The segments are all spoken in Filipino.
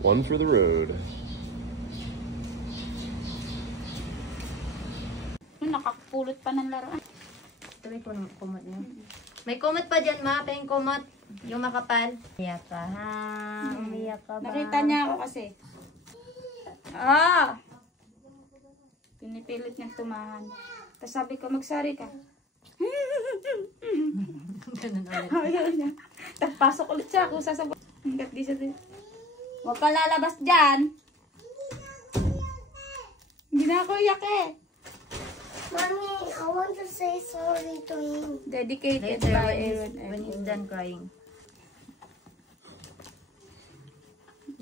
One for the road. Nakakapulot pa ng laruan. Ito may kumot niya. May kumot pa dyan, ma. Pa yung kumot. Yung makapal. Umiyak ka, ha? Umiyak ka ba? Nakita niya ako kasi. Ah! Pinipilit niyang tumahan. Tapos sabi ko, magsari ka. Ganun ulit. Ayaw niya. Tapos pasok ulit siya ako. Sasagot. Hanggat di siya din. Huwag ka lalabas dyan. Hindi na ako iyak eh. Mommy, I want to say sorry to him. Dedicated Later, by Aaron. when he's done crying.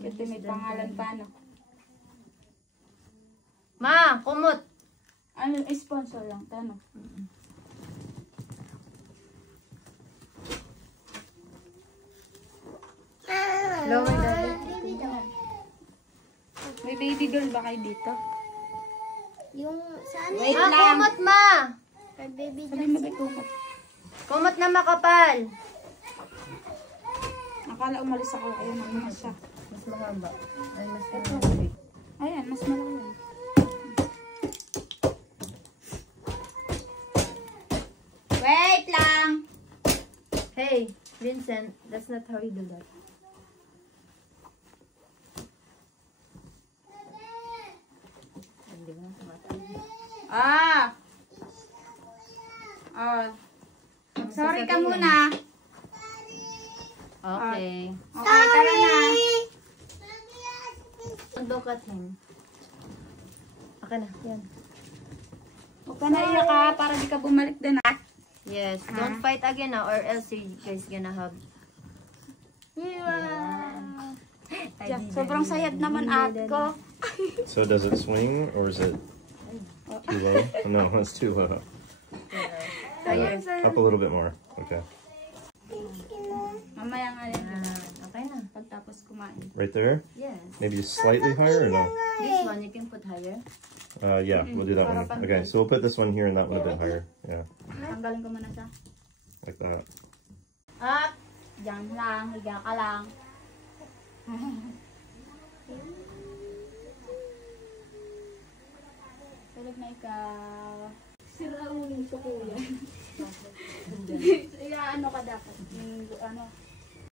Kasi may pangalan pa, no? Ma, kumot. Ano, sponsor lang, tanong. Lower the May baby girl ba kayo dito? Yung saan? Wait Ma, lang. kumot, ma. Kay baby Sabi mo kay kumot. Kumot na makapal. Akala umalis ako. Ayun, nakuha siya. Mas mahaba. Ay, mas mahaba. Ayan, mas malaki. Wait lang! Hey, Vincent, that's not how you do that. Hindi mo tumatay. Ah! Oh. Sorry ka muna. Okay. Okay, tara na. Look at him. Okay na, yan. Huwag ka na iyak ka para di ka bumalik din ah. Yes, don't fight again now or else you guys gonna hug. Yeah, sobrang sayad naman at ko. So does it swing or is it too low? No, it's too low. Up a little bit more. Okay. Mamaya nga rin. Okay na. Pagtapos kumain. Right there? Yes. Maybe just slightly higher or no? This one you can put higher. Yeah, we'll do that one. Okay, so we'll put this one here and that one a bit higher. Yeah, Tanggalin ko muna siya. like that. Up! Diyan lang. Higa ka lang. Tulog na ikaw. Sira ulo ko kuya. Iya, ano ka dapat? Ano?